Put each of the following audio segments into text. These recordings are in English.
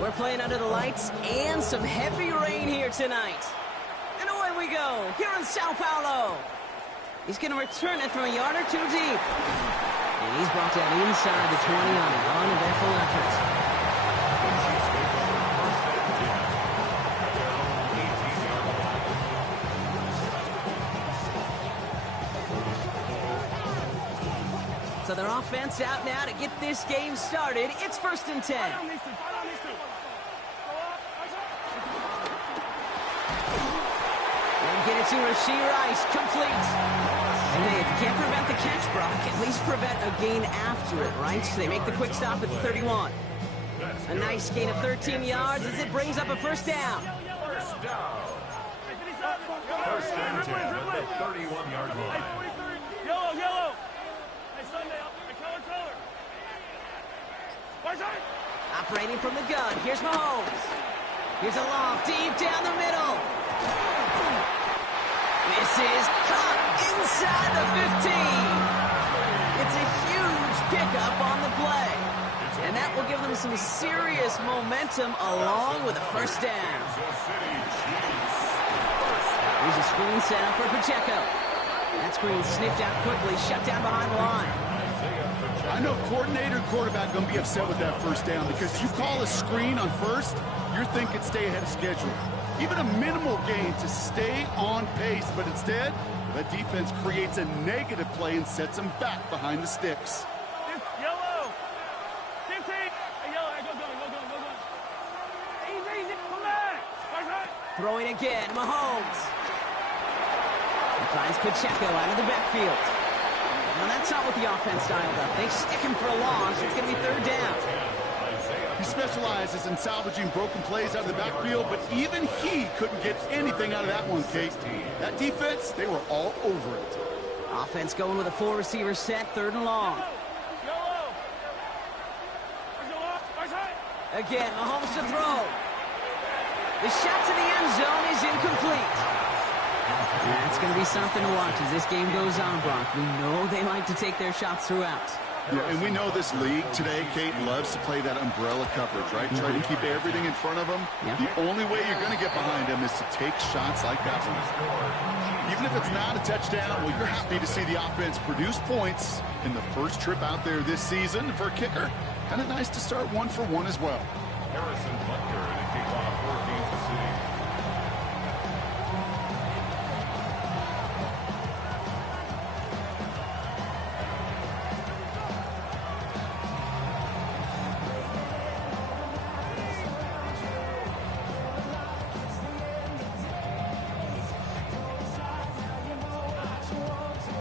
We're playing under the lights and some heavy rain here tonight. And away we go, here in Sao Paulo. He's going to return it from a yard or two deep. And he's brought down inside the 20 on an uneventful effort. So their offense out now to get this game started. It's 1st and 10. And get it to Rashee Rice, complete. And hey, if you can't prevent the catch, Brock, at least prevent a gain after it, right? So they make the quick stop at the 31. A nice gain of 13 yards as it brings up a first down. First down. First and 10 at the 31-yard line. Yellow. Operating from the gun, here's Mahomes. Here's a lob deep down the middle. This is caught inside the 15. It's a huge pickup on the play. And that will give them some serious momentum along with a first down. Here's a screen set up for Pacheco. That screen sniffed out quickly, shut down behind the line. I know coordinator and quarterback going to be upset with that first down because you call a screen on first, you're thinking stay ahead of schedule. Even a minimal gain to stay on pace, but instead, that defense creates a negative play and sets them back behind the sticks. Yellow. 15. Hey, yellow. Go. Easy. Come back. Throwing again, Mahomes. He finds Pacheco out of the backfield. Now, that's not what the offense dialed up. They stick him for a loss. It's going to be 3rd down. He specializes in salvaging broken plays out of the backfield, but even he couldn't get anything out of that one, Kate. That defense, they were all over it. Offense going with a 4-receiver set, 3rd and long. Again, Mahomes to throw. The shot to the end zone is incomplete. That's going to be something to watch as this game goes on, Brock. We know they like to take their shots throughout. Yeah, and we know this league today, Kate, loves to play that umbrella coverage, right? Try to keep everything in front of them. Yeah. The only way you're going to get behind them is to take shots like that one. Even if it's not a touchdown, well, you're happy to see the offense produce points in the first trip out there this season. For a kicker, kind of nice to start 1 for 1 as well. Harrison Butker and a kickoff for Kansas City.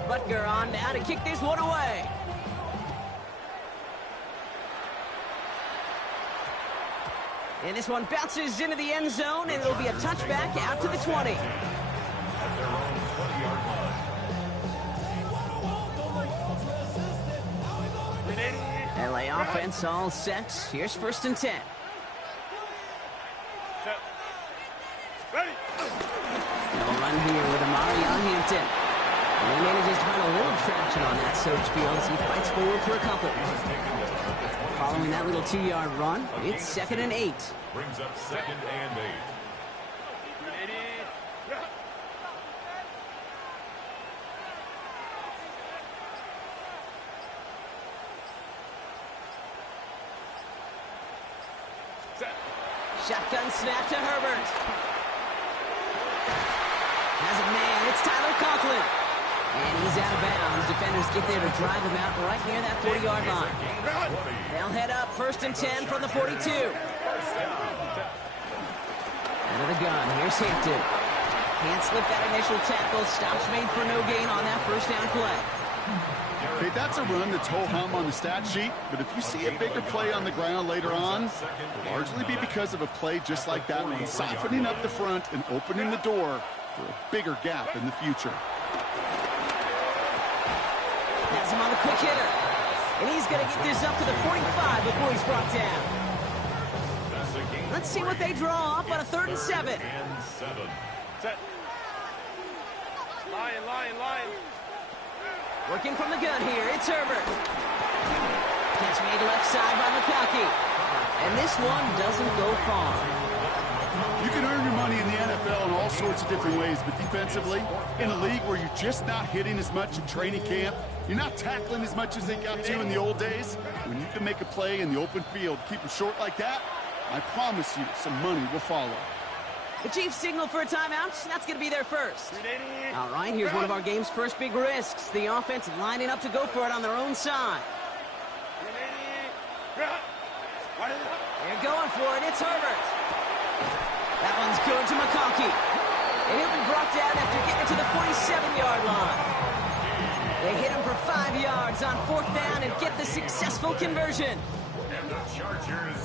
Butker on now to kick this one away. And this one bounces into the end zone, and it'll be a touchback out to the 20. At their own 20-yard line. LA offense all set. Here's 1st and 10. Ready. They'll run here with Amari on Hampton. And he manages to find a little traction on that search field as he fights forward for a couple. Following that little 2-yard run, it's 2nd and 8. Brings up 2nd and 8. Shotgun snap to Herbert. Has a man. It's Tyler Conklin. And he's out of bounds. Defenders get there to drive him out right near that 40-yard line. They'll head up 1st and 10 from the 42. Out of the gun. Here's Hampton. Can't slip that initial tackle. Stops made for no gain on that first down play. Okay, that's a run that's ho-hum on the stat sheet, but if you see a bigger play on the ground later on, it'll largely be because of a play just like that one, softening up the front and opening the door for a bigger gap in the future. Has him on the quick hitter. And he's going to get this up to the 45 before he's brought down. Let's see what they draw up on a 3rd and 7. Set. Lion. Working from the gun here, it's Herbert. Catch made left side by McConkey. And this one doesn't go far. You can earn your money in the NFL in all sorts of different ways, but defensively, in a league where you're just not hitting as much in training camp, you're not tackling as much as they got to in the old days, when you can make a play in the open field, keep them short like that, I promise you some money will follow. The Chiefs signal for a timeout. That's going to be their first. All right, here's one of our game's first big risks. The offense lining up to go for it on their own side. They're going for it. It's Herbert. That one's going to McConkey. And he'll be brought down after getting to the 47-yard line. They hit him for 5 yards on 4th down and get the successful conversion.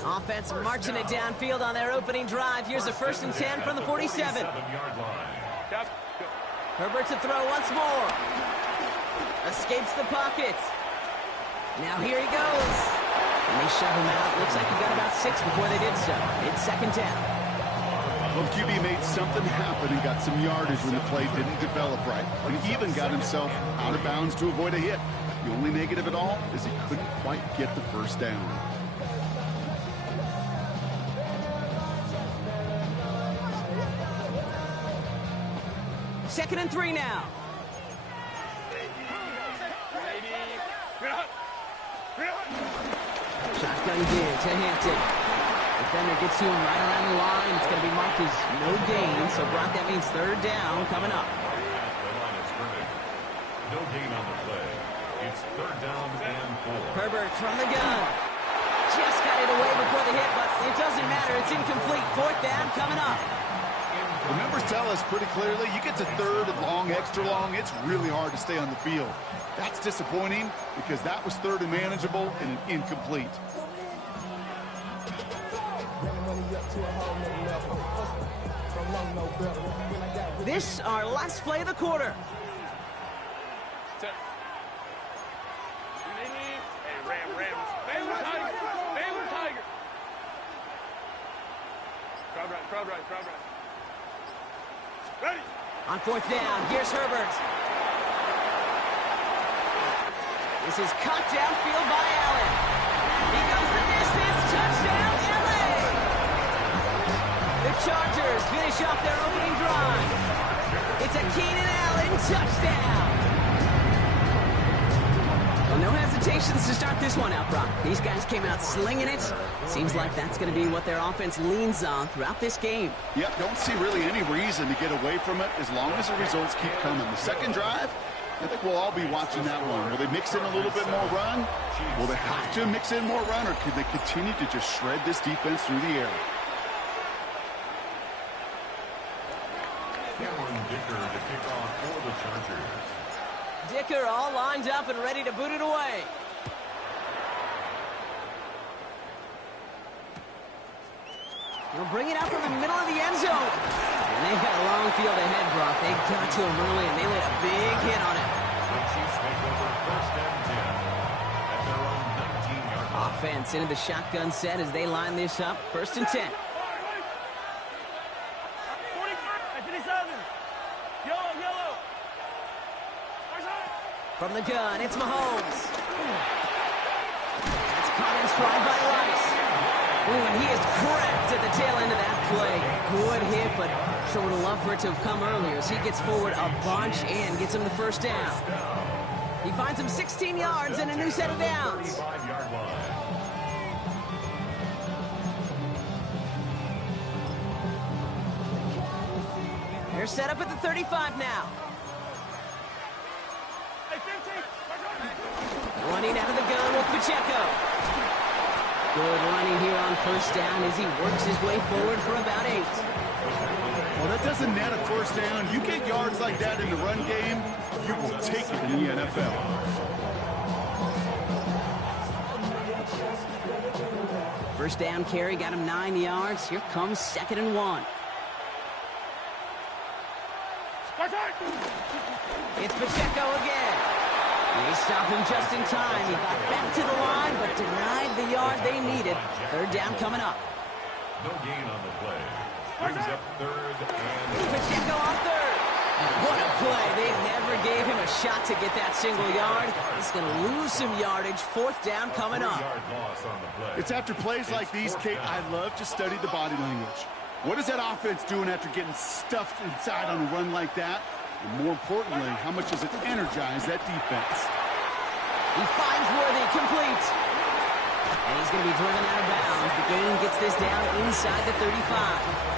Offense marching it downfield on their opening drive. Here's a 1st and 10 from the 47. Herbert to throw once more. Escapes the pocket. Now here he goes. And they shove him out. Looks like he got about 6 before they did so. It's 2nd down. Well, QB made something happen and got some yardage when the play didn't develop right. And he even got himself out of bounds to avoid a hit. The only negative at all is he couldn't quite get the 1st down. Second and 3 now. Shotgun give to Hampton. Defender gets to him right around the line. It's going to be marked as no gain. So, Brock, that means 3rd down coming up. No gain on the play. It's 3rd down and 4. Herbert from the gun. Just got it away before the hit, but it doesn't matter. It's incomplete. 4th down coming up. The numbers tell us pretty clearly, you get to 3rd and long, extra long, it's really hard to stay on the field. That's disappointing because that was 3rd and manageable and an incomplete. This our last play of the quarter. Crowd right. Ready. On 4th down, here's Herbert. This is caught downfield by Allen. He goes the distance. Touchdown, LA! The Chargers finish off their opening drive. It's a Keenan Allen touchdown. Well, no hesitations to start this one out, Brock. These guys came out slinging it. Seems like that's going to be what their offense leans on throughout this game. Yep, don't see really any reason to get away from it as long as the results keep coming. The second drive, I think we'll all be watching that one. Will they mix in a little bit more run? Will they have to mix in more run, or could they continue to just shred this defense through the air? Dicker to kick off for the Chargers. Dicker all lined up and ready to boot it away. He'll bring it out from the middle of the end zone. And they've got a long field ahead, Brock. They got to him early, and they laid a big hit on him. The Chiefs make over 1st and 10 at their own 19-yard line. Offense into the shotgun set as they line this up. 1st and 10. 57. Yellow. From the gun, it's Mahomes. That's caught in stride by Rice. Ooh, and he is cracked at the tail end of that play. Good hit, but sure would have loved for it to have come earlier as he gets forward a bunch and gets him the 1st down. He finds him 16 yards and a new set of downs. 35-yard line. They're set up at the 35 now. Running out of the gun with Pacheco. Good running here on 1st down as he works his way forward for about 8. Well, that doesn't net a 1st down. You get yards like that in the run game, you will take it in the NFL. First down carry got him 9 yards. Here comes 2nd and 1. It's Pacheco again. They stopped him just in time. He got back to the line, but denied the yard they needed. 3rd down coming up. No gain on the play. Brings up 3rd and... Pacheco on 3rd. What a play. They never gave him a shot to get that single yard. He's going to lose some yardage. Fourth down coming up. It's after plays like these, Kate, I love to study the body language. What is that offense doing after getting stuffed inside on a run like that? And more importantly, how much does it energize that defense? He finds Worthy, complete. And he's going to be driven out of bounds. The gain gets this down inside the 35.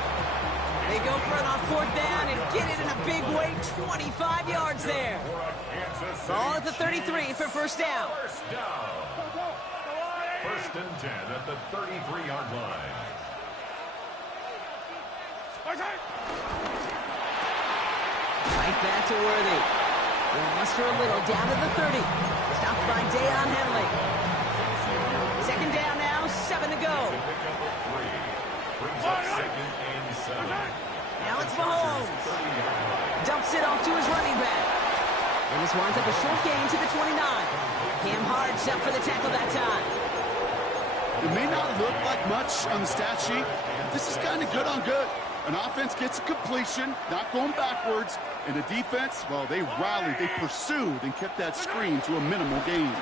They go for it on fourth down and get it in a big way, 25 yards there. Ball at the 33 for first down. First and 10 at the 33-yard line. Right back to Worthy. He lost for a little, down to the 30. Stopped by Dayon Henley. Second down now, 7 to go. Brings up second and 7. Now it's Mahomes. Dumps it off to his running back. And this winds up a short gain to the 29. Cam Hart's up for the tackle that time. It may not look like much on the stat sheet. This is kind of good on good. An offense gets a completion, not going backwards. And the defense, well, they rallied, they pursued, and kept that screen to a minimal gain.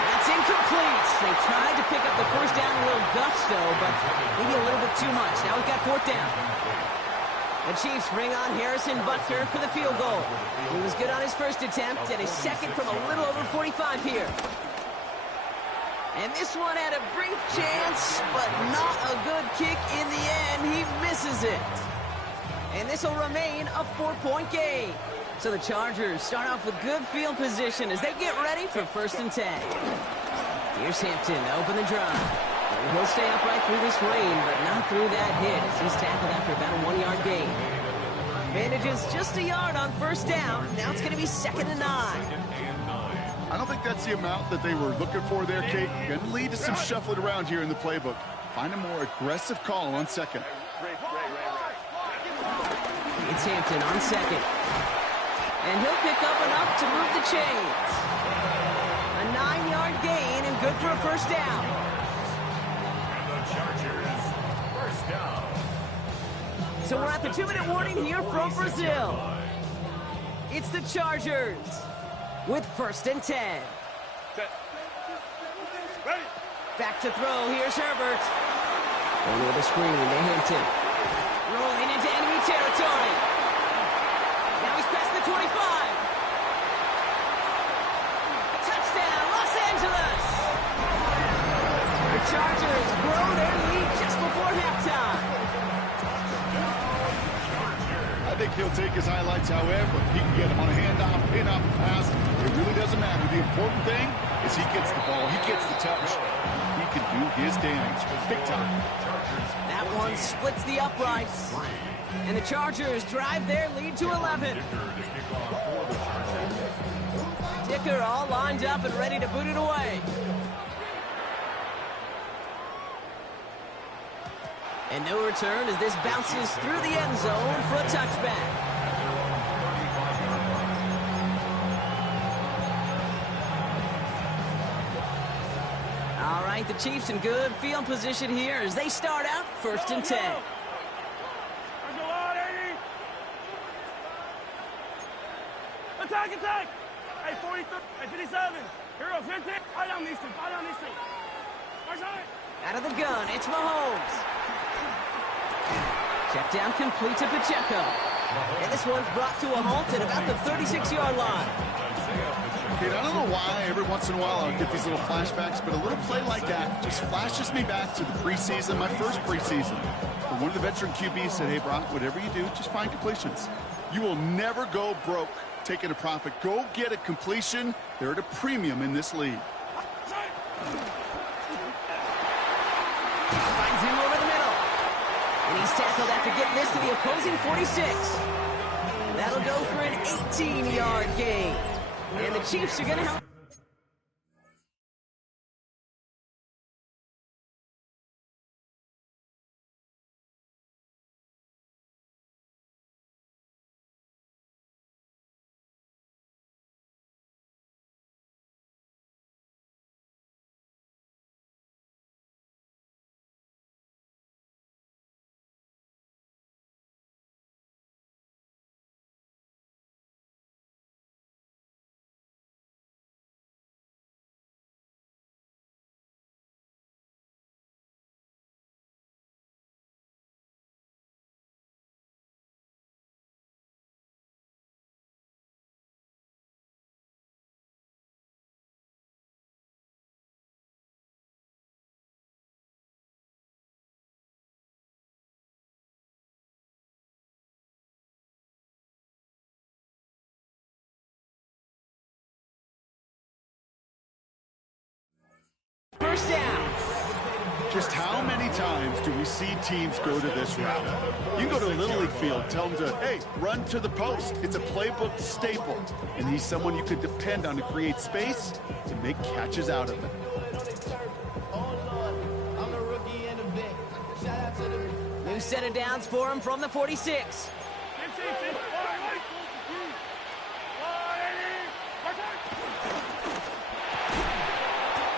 That's incomplete. They tried to pick up the first down a little gusto, but maybe a little bit too much. Now we've got fourth down. The Chiefs bring on Harrison Butker for the field goal. He was good on his first attempt, and his second from a little over 45 here. And this one had a brief chance, but not a good kick in the end. He misses it. And this will remain a 4-point gain. So the Chargers start off with good field position as they get ready for first and 10. Here's Hampton to open the drive. And he'll stay upright through this rain, but not through that hit as he's tackled after about a 1-yard gain. Manages just a yard on first down. Now it's going to be second and 9. I don't think that's the amount that they were looking for there, Kate. Going to lead to some shuffling around here in the playbook. Find a more aggressive call on second. It's Hampton on second. And he'll pick up enough to move the chains. A 9-yard gain and good for a first down. And the Chargers, first down. So we're at the 2-minute warning here from Brazil. It's the Chargers with first and 10. Back to throw. Here's Herbert. Going with a screen to Hampton. Rolling into enemy territory. Now he's past the 25. Touchdown, Los Angeles. The Chargers grow their lead just before halftime. I think he'll take his highlights however. He can get them on a handoff, pin-off, pass. It really doesn't matter. The important thing is he gets the ball. He gets the touch. He can do his damage. Big time. That one splits the uprights. And the Chargers drive their lead to 11. Dicker all lined up and ready to boot it away. And no return as this bounces through the end zone for a touchback. All right, the Chiefs in good field position here as they start out first and 10. Attack, attack! Hey, 43, hey, 57. Here goes 15. Fire down these two, fire down these two. Out of the gun, it's Mahomes. Check down complete to Pacheco. And this one's brought to a halt at about the 36-yard line. Kate, I don't know why every once in a while I'll get these little flashbacks, but a little play like that just flashes me back to the preseason, my first preseason. But one of the veteran QBs said, hey, Brock, whatever you do, just find completions. You will never go broke taking a profit. Go get a completion. They're at a premium in this league. Finds him over the middle. And he's tackled after getting this to the opposing 46. That'll go for an 18-yard gain. And the Chiefs are going to have... Just how many times do we see teams go to this route? You go to a Little League field, tell them to, hey, run to the post. It's a playbook staple. And he's someone you can depend on to create space and make catches out of it. New set of downs for him from the 46.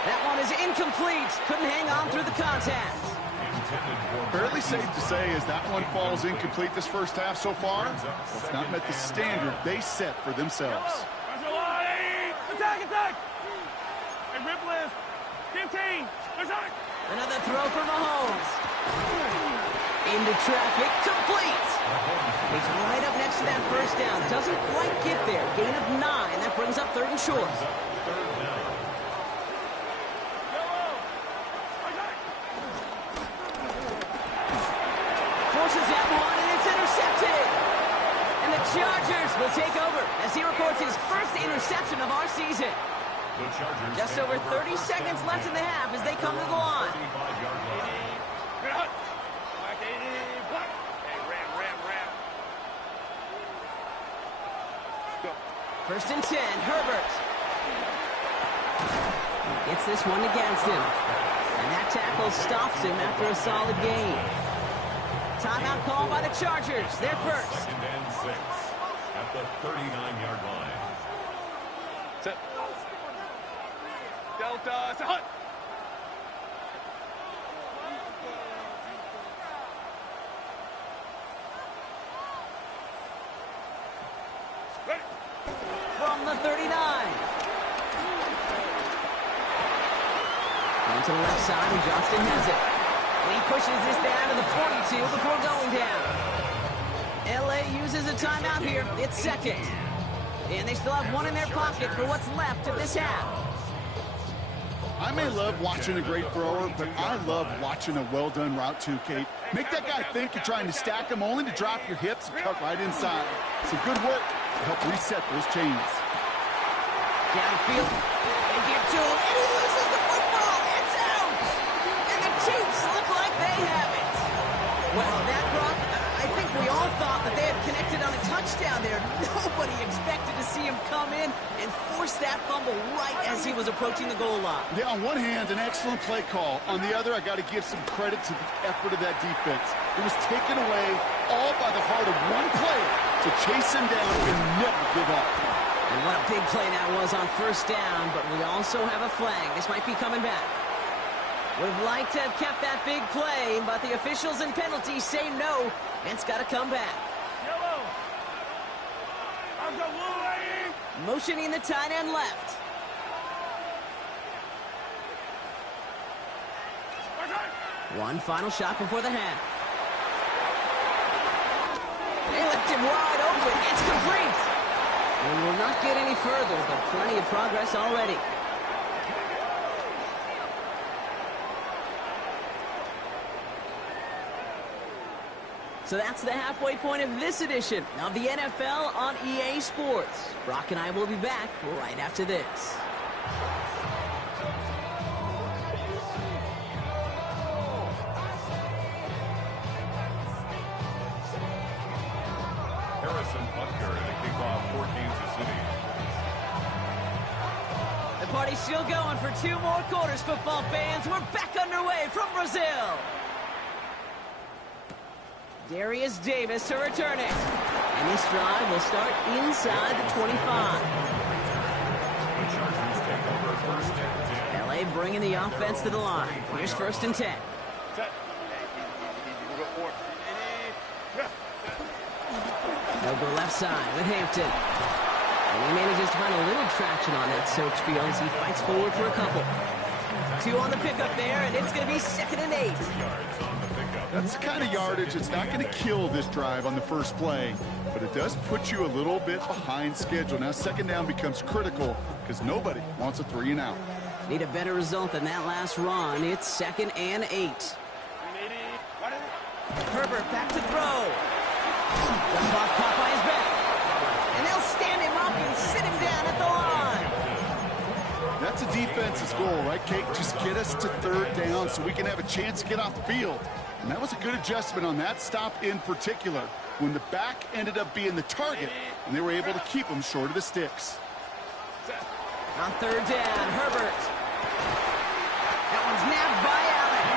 That one is incomplete. Couldn't hang on through the contact. Fairly safe to say as that one falls incomplete this first half so far, it's not met the standard they set for themselves. Attack, attack! And rip list. 15. Attack! Another throw for Mahomes. Into traffic, complete. He's right up next to that first down. Doesn't quite get there. Gain of 9. That brings up 3rd and short. Forces that one, and it's intercepted. And the Chargers will take over as he records his first interception of our season. Just over 30 seconds left in the half as they come to the line. First and 10, Herbert. He gets this one against him. And that tackle stops him after a solid gain. Timeout call by the Chargers. They're first. 2nd and 6 at the 39-yard line. Set. Delta, set. Hunt. Ready. From the 39. On to the left side, and Johnston has it. He pushes this down to the 42 before going down. LA uses a timeout here. It's second. And they still have one in their pocket for what's left of this half. I may love watching a great thrower, but I love watching a well-done route too, Kate. Make that guy think you're trying to stack him only to drop your hips and cut right inside. Some good work to help reset those chains. Downfield. They get to him, and he loses the football. It's out. And the Chiefs look like they have it. Well, that Brock, I think we all thought that they had connected on a touchdown there. Nobody expected to see him come in and force that fumble right as he was approaching the goal line. Yeah, on one hand, an excellent play call. On the other, I got to give some credit to the effort of that defense. It was taken away all by the heart of one player to chase him down and never give up. And what a big play that was on first down, but we also have a flag. This might be coming back. Would have liked to have kept that big play, but the officials and penalties say no. It's got to come back. Yellow. I'm the blue lady. Motioning the tight end left. One final shot before the half. They left him wide open. It's complete. We will not get any further, but plenty of progress already. So that's the halfway point of this edition of the NFL on EA Sports. Brock and I will be back right after this. Harrison Butker in a kickoff for Kansas City. The party's still going for 2 more quarters, football fans. We're back underway from Brazil. Darius Davis to return it. And this drive will start inside the 25. The Chargers take over 1st and 10. LA bringing the offense to the line. Here's 1st and 10. Set. They'll go left side with Hampton. And he manages to find a little traction on that Soaks field as he fights forward for a couple. 2 on the pickup there, and it's going to be 2nd and 8. That's the kind of yardage that's not going to kill this drive on the first play, but it does put you a little bit behind schedule. Now 2nd down becomes critical because nobody wants a 3 and out. Need a better result than that last run. It's 2nd and 8. Herbert back to throw. Jump off caught by his back. And they'll stand him up and sit him down at the line. That's a defense's goal, right, Kate? Just get us to third down so we can have a chance to get off the field. And that was a good adjustment on that stop in particular, when the back ended up being the target, and they were able to keep him short of the sticks. On third down, Herbert. That one's nabbed by Allen.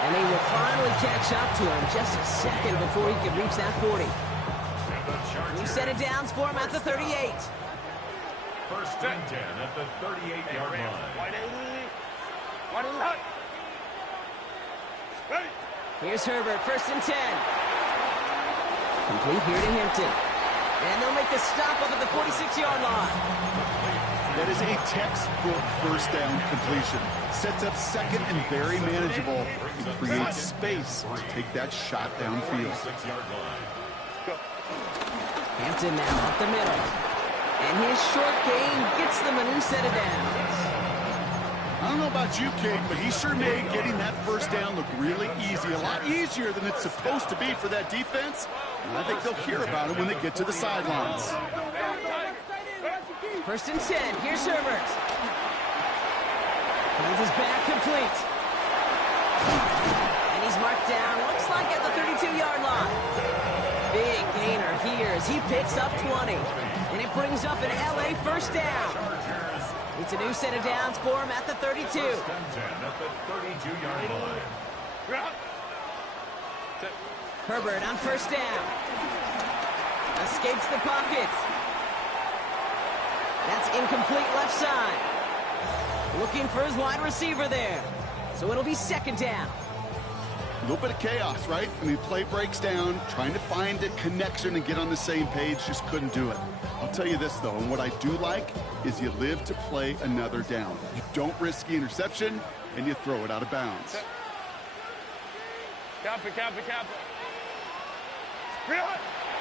And they will finally catch up to him just a second before he can reach that 40. New set of downs for him at the 38. First and 10 at the 38-yard line. Here's Herbert, first and 10. Complete here to Hampton. And they'll make the stop up at the 46-yard line. That is a textbook first down completion. Sets up second and very manageable. It creates space to take that shot downfield. Hampton now up the middle. And his short gain gets them a new set of downs. I don't know about you, Kate, but he sure made getting that first down look really easy. A lot easier than it's supposed to be for that defense. And I think they'll hear about it when they get to the sidelines. First and 10. Here's Herbert. Holds his back complete. And he's marked down, looks like at the 32-yard line. Big gainer here as he picks up 20. And it brings up an LA first down. It's a new set of downs for him at the 32. First and 10 at the 32-yard line. Herbert on first down. Escapes the pocket. That's incomplete left side. Looking for his wide receiver there. So it'll be second down. A little bit of chaos, right? I mean, play breaks down, trying to find a connection and get on the same page, just couldn't do it. I'll tell you this, though, and what I do like is you live to play another down. You don't risk the interception, and you throw it out of bounds.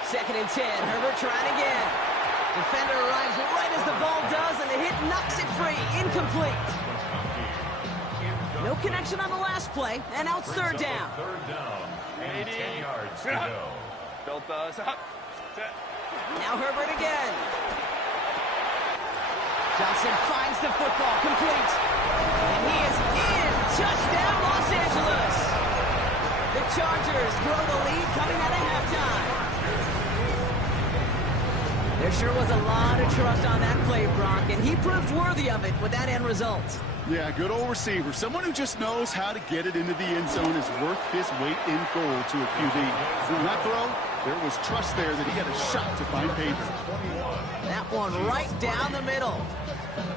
Second and 10. Herbert trying again. Defender arrives right as the ball does, and the hit knocks it free. Incomplete. No connection on the last play, and now it's third down. Third down and 10 yards to go. Now Herbert again. Johnson finds the football, complete. And he is in. Touchdown, Los Angeles. The Chargers grow the lead coming out of halftime. There sure was a lot of trust on that play, Brock, and he proved worthy of it with that end result. Yeah, good old receiver. Someone who just knows how to get it into the end zone is worth his weight in gold to a QB. And on that throw, there was trust there that he had a shot to find pay dirt. That one right down the middle.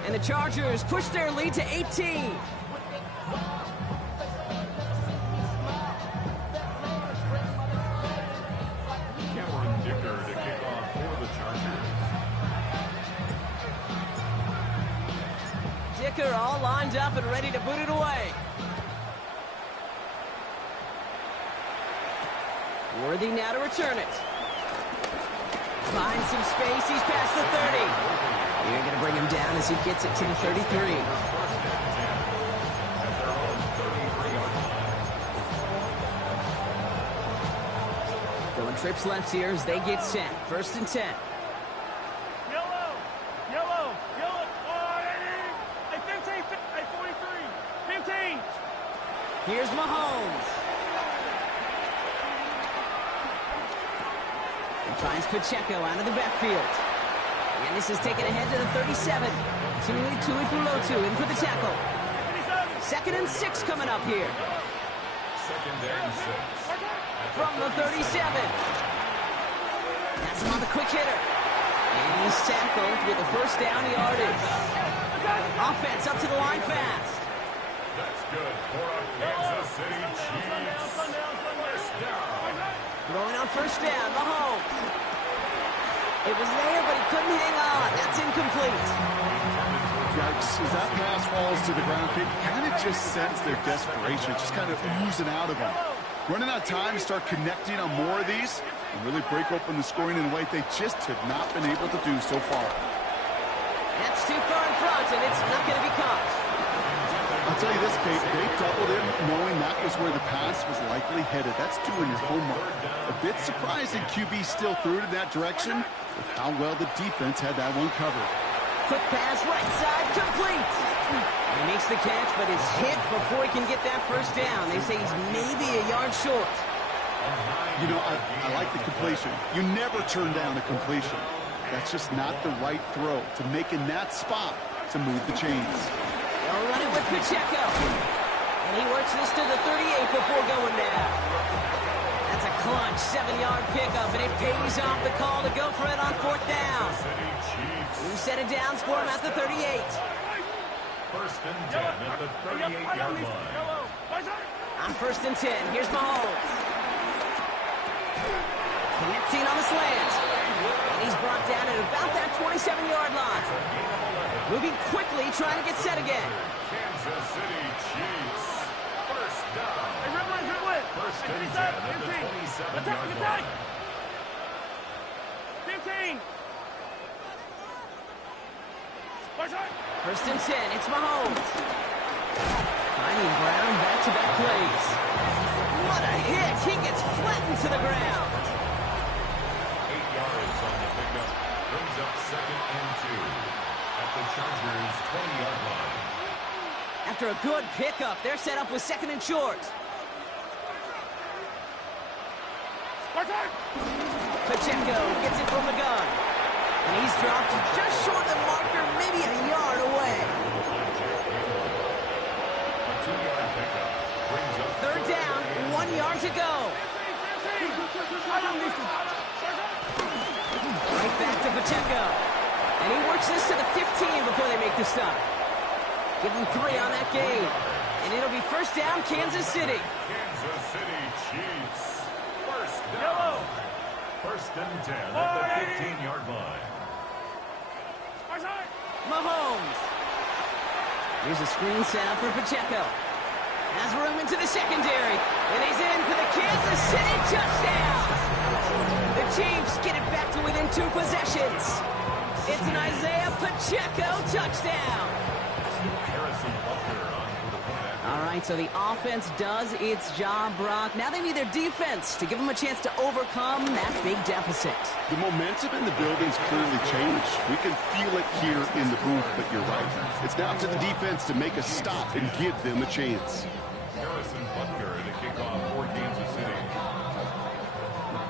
And the Chargers push their lead to 18. Dicker all lined up and ready to boot it away. Worthy now to return it. Finds some space. He's past the 30. You're going to bring him down as he gets it to the 33. Going trips left here as they get set. First and 10. Here's Mahomes. He finds Pacheco out of the backfield. And this is taken ahead to the 37. Tui Pulotu in for the tackle. Second and 6 coming up here. Second and 6. From the 37. That's him on the quick hitter. And he's tackled with the first down yardage. Offense up to the line fast. That's good for a Kansas City Chiefs. First down. Throwing on first down, Mahomes. It was there, but he couldn't hang on. That's incomplete. Yikes, as that pass falls to the ground, you kind of just sense their desperation, just kind of oozing out of them. Running out of time to start connecting on more of these and really break open the scoring in a way they just have not been able to do so far. That's too far in front, and it's not going to be caught. I'll tell you this, Kate, they doubled him knowing that was where the pass was likely headed. That's doing your homework. A bit surprising QB still threw it in that direction with how well the defense had that one covered. Quick pass right side, complete. He makes the catch, but is hit before he can get that first down. They say he's maybe a yard short. You know, I like the completion. You never turn down a completion. That's just not the right throw to make in that spot to move the chains. They'll run it with Pacheco. And he works this to the 38 before going down. That's a clutch 7-yard pickup, and it pays off the call to go for it on 4th down. 2 set it downs for him at the 38. First and 10 at the 38-yard line. On 1st and 10, here's Mahomes. Connecting on the slant. And he's brought down at about that 27-yard line. Moving quickly, trying to get set again. Kansas City Chiefs. First down. First and 10 at the 27-yard line. 15. 1st and 10, it's Mahomes. Finding Brown, back-to-back plays. What a hit! He gets flattened to the ground. 8 yards on the pickup. Brings up 2nd and 2 at the Chargers' 20-yard line. After a good pickup, they're set up with 2nd and short. Pacheco gets it from the gun. And he's dropped just short of the marker, maybe a yard away. A 2-yard pickup. Brings up 3rd down, 1 yard to go. Right back to Pacheco. And he works this to the 15 before they make the stop. Give him 3 on that game. And it'll be 1st down, Kansas City. Kansas City Chiefs. First down. First and 10 at the 15-yard line. Mahomes. Here's a screen set up for Pacheco. Has room into the secondary. And he's in for the Kansas City touchdown. The Chiefs get it back to within 2 possessions. It's an Isaiah Pacheco touchdown. Harrison Butker on for the point. All right, so the offense does its job, Brock. Now they need their defense to give them a chance to overcome that big deficit. The momentum in the building's clearly changed. We can feel it here in the booth, but you're right. It's now to the defense to make a stop and give them a chance. Harrison Butker to kick off for Kansas City.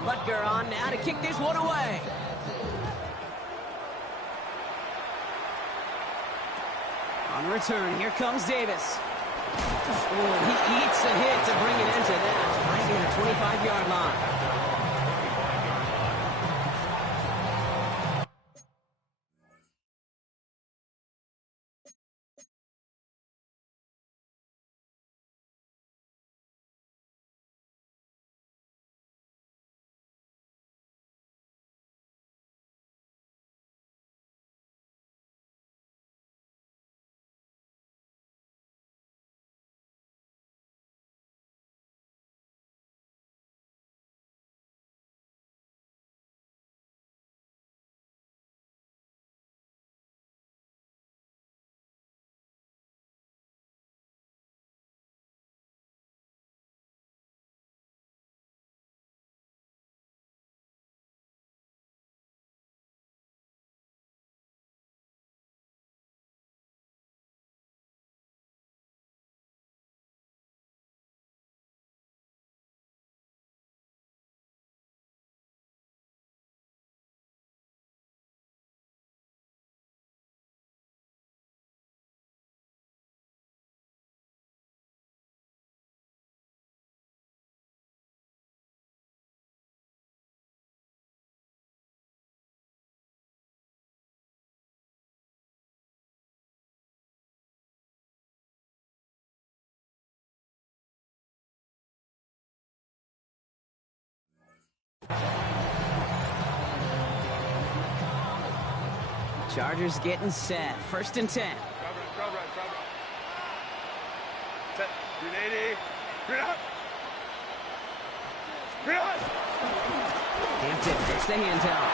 Butker on now to kick this one away. On return, here comes Davis. Oh, he eats the hit to bring it into that. Right near the 25-yard line. Chargers getting set. 1st and 10. Set. 380. Green up. Hampton gets the handoff.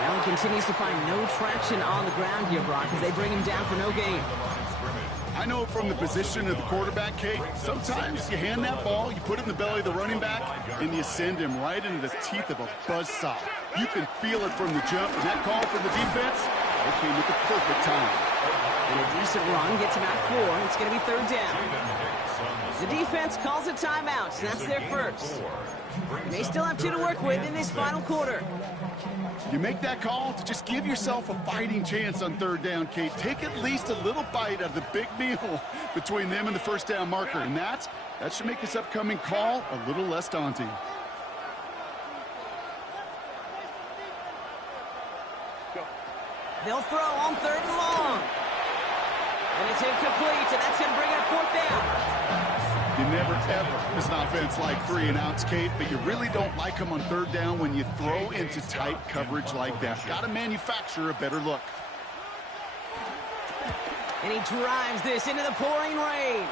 Now he continues to find no traction on the ground here, Brock, as they bring him down for no gain. I know from the position of the quarterback, Kate, sometimes you hand that ball, you put it in the belly of the running back, and you send him right into the teeth of a buzzsaw. You can feel it from the jump, and that call from the defense, They came at the perfect time. And a decent run gets him at 4. It's going to be 3rd down. The defense calls a timeout. That's their first. And they still have 2 to work with in this final quarter. You make that call to just give yourself a fighting chance on 3rd down, Kate. Take at least a little bite of the big meal between them and the 1st down marker. And that should make this upcoming call a little less daunting. They'll throw on 3rd and long. And it's incomplete, and that's going to bring up 4th down. You never, ever, as an offense, like 3 and outs, Kate, but you really don't like them on 3rd down when you throw into tight coverage like that. Got to manufacture a better look. And he drives this into the pouring rain.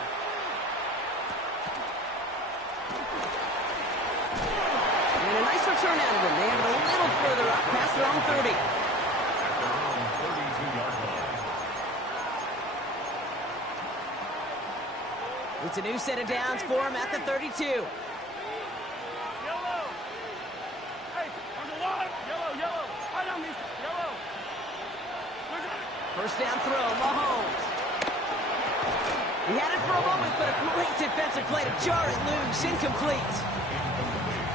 And a nice return out of them. They have it a little further up past their own 30. It's a new set of downs for him at the 32. Yellow. Hey, on the line. Yellow. Right on these. Yellow. First down throw, Mahomes. He had it for a moment, but a great defensive play to jar it loose. Incomplete.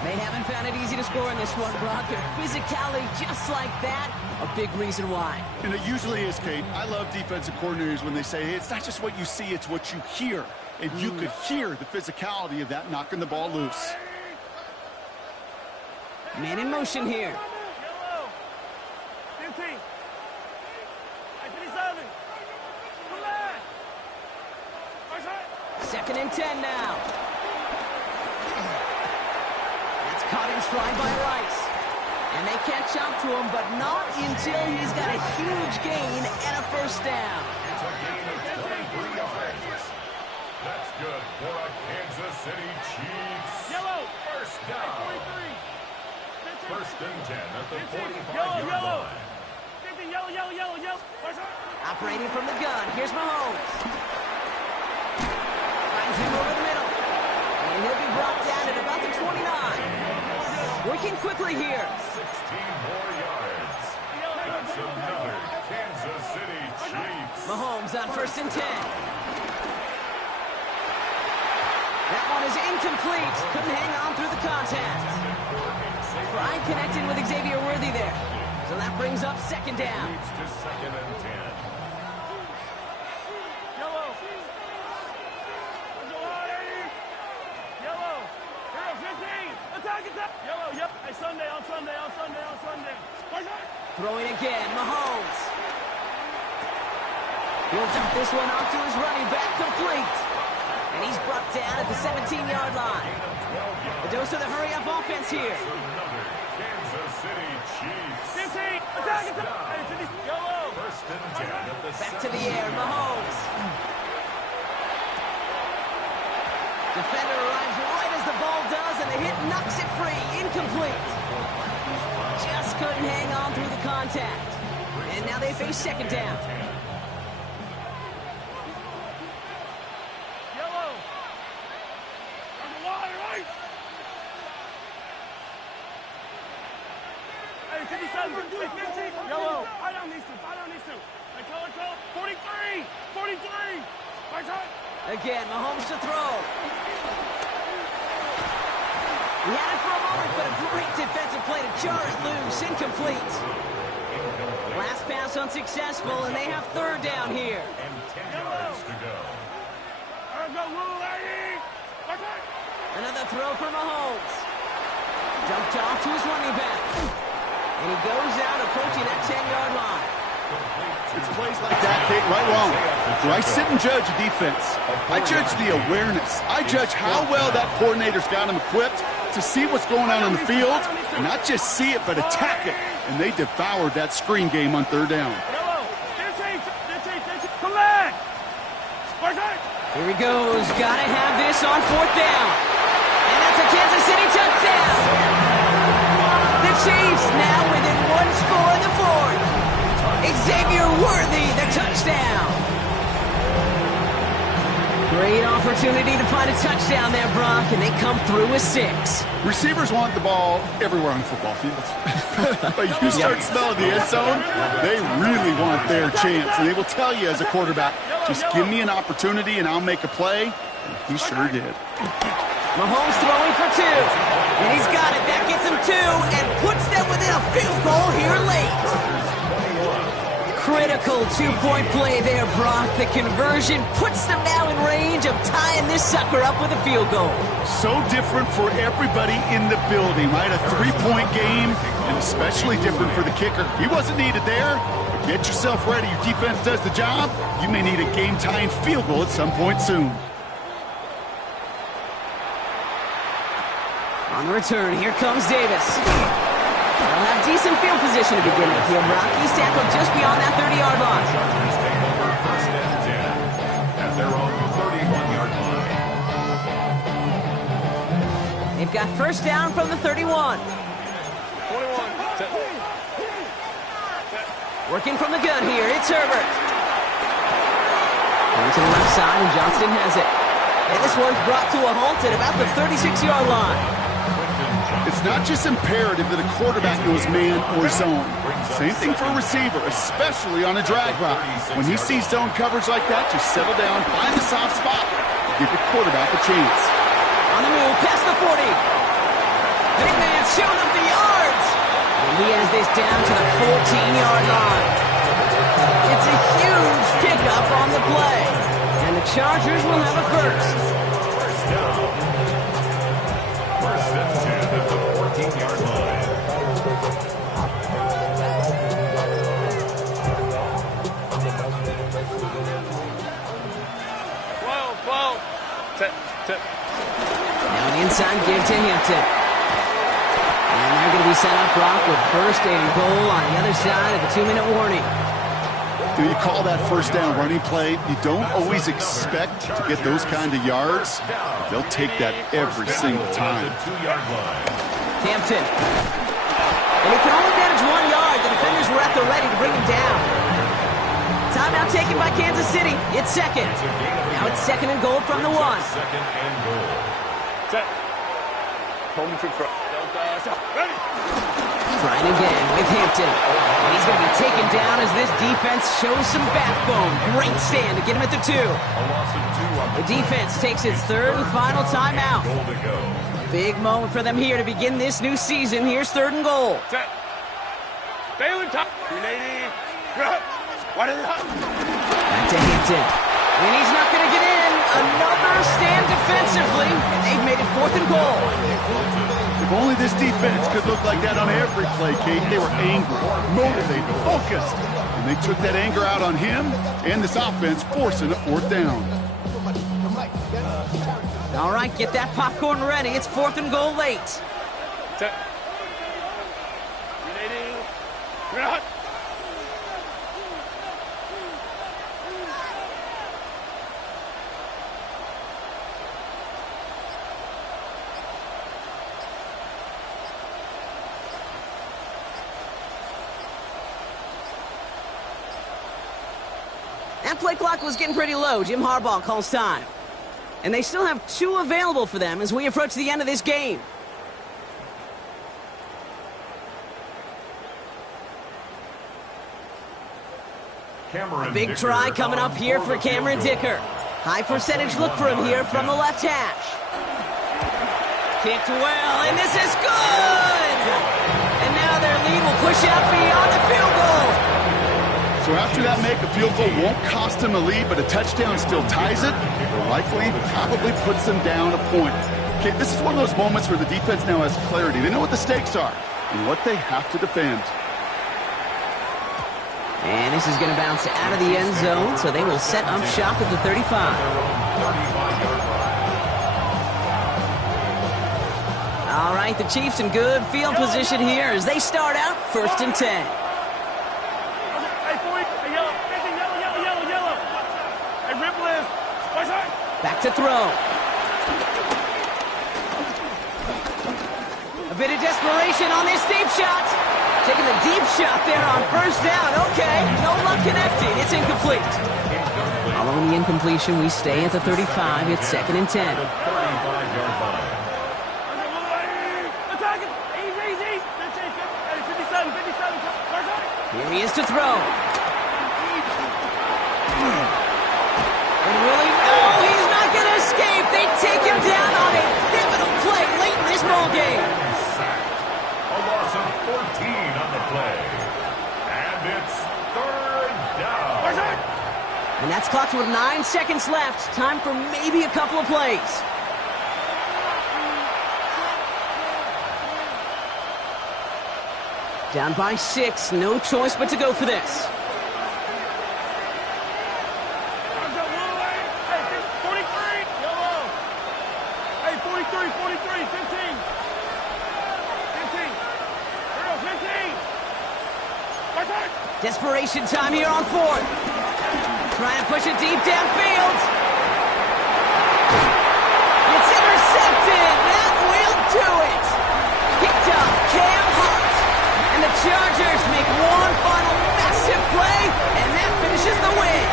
They haven't found it easy to score in this one, Brock. Their physicality, just like that, a big reason why. And it usually is, Kate. I love defensive coordinators when they say, hey, it's not just what you see, it's what you hear. And you could hear the physicality of that knocking the ball loose. Man in motion here. Yellow. 15. 57. Come back. First right. 2nd and 10 now. That's caught in stride by Rice. And they can't jump to him, but not until he's got a huge gain and a 1st down. It's a gain of 23 yards. That's good for a Kansas City Chiefs. Yellow. First down. 43. 1st and 10 at the 45-yard Yellow. line. 50. Yellow. First right. Operating from the gun, here's Mahomes. Finds him over the middle. And he'll be brought down at about the 29. Working quickly here. 16 more yards. That's another Kansas City Chiefs. Mahomes on 1st and 10. That one is incomplete. Couldn't hang on through the contact. Fry connected with Xavier Worthy there. So that brings up 2nd down. Leads to 2nd and 10. Yellow. Yellow. Hero 15. Attack. Yellow. Yep. Hey, Sunday. First right. Throwing again, Mahomes. He'll dump this one off to his running back, complete. And he's brought down at the 17-yard line. A dose of the hurry-up offense here. Another Kansas City Chiefs. 15. Attack. Hey, Yellow. 1st and 10 at the Back to the air, Mahomes. Defender arrives right as the ball does, and the hit knocks it free. Incomplete. Just couldn't hang on through the contact. And now they face 2nd down. Yellow. On the line, right. Hey, 57. Hey, 15. Yellow. Right on these two. Hey, color. 43. First right. Again, Mahomes to throw. He had it for a moment, but a great defensive play to jar it loose. Incomplete. Last pass unsuccessful, and they have 3rd down here. And 10 yards to go. Another throw for Mahomes. Dumped off to his running back. And he goes out approaching that 10-yard line. It's plays like that, Kate, right wrong. Do I sit and judge a defense? I judge the awareness. I judge how well that coordinator's got him equipped to see what's going on the field, and not just see it, but attack it. And they devoured that screen game on 3rd down. Come back! Here he goes. Gotta have this on 4th down. And that's a Kansas City touchdown. The Chiefs now within 1 score in the 4th. Xavier Worthy, the touchdown. Great opportunity to find a touchdown there, Brock, and they come through with 6. Receivers want the ball everywhere on football fields. But you start smelling the end zone, they really want their chance. And they will tell you as a quarterback, just give me an opportunity and I'll make a play. And he sure did. Mahomes throwing for 2. And he's got it. That gets him 2 and puts them within a field goal here late. Critical two-point play there, Brock. The conversion puts them now in range of tying this sucker up with a field goal. So different for everybody in the building, right? A 3-point game, and especially different for the kicker. He wasn't needed there. But get yourself ready. Your defense does the job. You may need a game-tying field goal at some point soon. On the return, here comes Davis. They'll have decent field position to begin with here, Brock. He's tackled just beyond that 30-yard line. Chargers take over 1st and 10 at their own 31-yard line. They've got first down from the 31. 21. Working from the gun here, it's Herbert. Going to the left side, and Johnston has it. And this one's brought to a halt at about the 36-yard line. It's not just imperative that a quarterback knows man or zone. Same thing for a receiver, especially on a drag route. When he sees zone coverage like that, just settle down, find the soft spot, give your quarterback a chance. On the move, past the 40. Big man showing up the yards. And he has this down to the 14-yard line. It's a huge pickup on the play. And the Chargers will have a first. First down. 1st and 10 at the 14-yard line. Now an inside give to Hampton. And they're going to be set up, Brock, with 1st and goal on the other side of the 2-minute warning. You call that first down running play. You don't always expect to get those kind of yards. They'll take that every single time. Hampton. And he can only manage 1 yard. The defenders were at the ready to bring him down. Timeout taken by Kansas City. It's 2nd. Now it's 2nd and goal from the 1. 2nd and goal. Set. Home to throw. Ready. Trying again with Hampton. And he's going to be taken down as this defense shows some backbone. Great stand to get him at the 2. A loss of 2 on The defense takes its 3rd and final timeout. goal to go. Big moment for them here to begin this new season. Here's 3rd and goal. Set. Bailey top. 380. What is it? Back to Hampton. And he's not going to get in. Another stand defensively. And they've made it 4th and goal. If only this defense could look like that on every play, Kate. They were angry, motivated, focused. And they took that anger out on him and this offense, forcing a 4th down. All right, get that popcorn ready. It's 4th and goal late. Set. 380. That play clock was getting pretty low. Jim Harbaugh calls time. And they still have 2 available for them as we approach the end of this game. Cameron Big Dicker try coming up here for Cameron Dicker. High percentage look for him here from the left hash. Kicked well, and this is good! And now their lead will push out beyond the field goal. So after that make, a field goal won't cost them a lead, but a touchdown still ties it, or likely probably puts them down a point. Okay, this is one of those moments where the defense now has clarity. They know what the stakes are and what they have to defend. And this is going to bounce out of the end zone, so they will set up shop at the 35. All right, the Chiefs in good field position here as they start out 1st and 10. Hey, boy. Hey, yellow. Yellow. Hey, Ripple is. Back to throw. A bit of desperation on this deep shot. Taking the deep shot there on 1st down. Okay, no luck connecting. It's incomplete. Following the incompletion, we stay at the 35. It's 2nd and 10. The 35-yard line. Attack it! Easy! 57. Here he is to throw. And really, oh, he's not going to escape. They take him down on a pivotal play late in this ball game. Sacked. A loss of 14 on the play. And it's 3rd down. And that's clocked with 9 seconds left. Time for maybe a couple of plays. Down by 6. No choice but to go for this. 15. Desperation time here on 4th. Trying to push it deep downfield. It's intercepted. That will do it. Picked up Cam Hart. And the Chargers make one final massive play, and that finishes the win.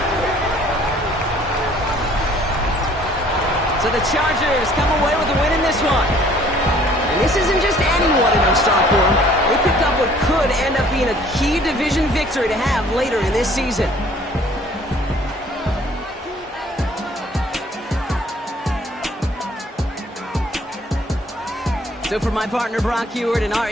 So the Chargers come away with a win in this one. And this isn't just anyone in start for them. They picked up what could end up being a key division victory to have later in this season. So for my partner Brock Heward and our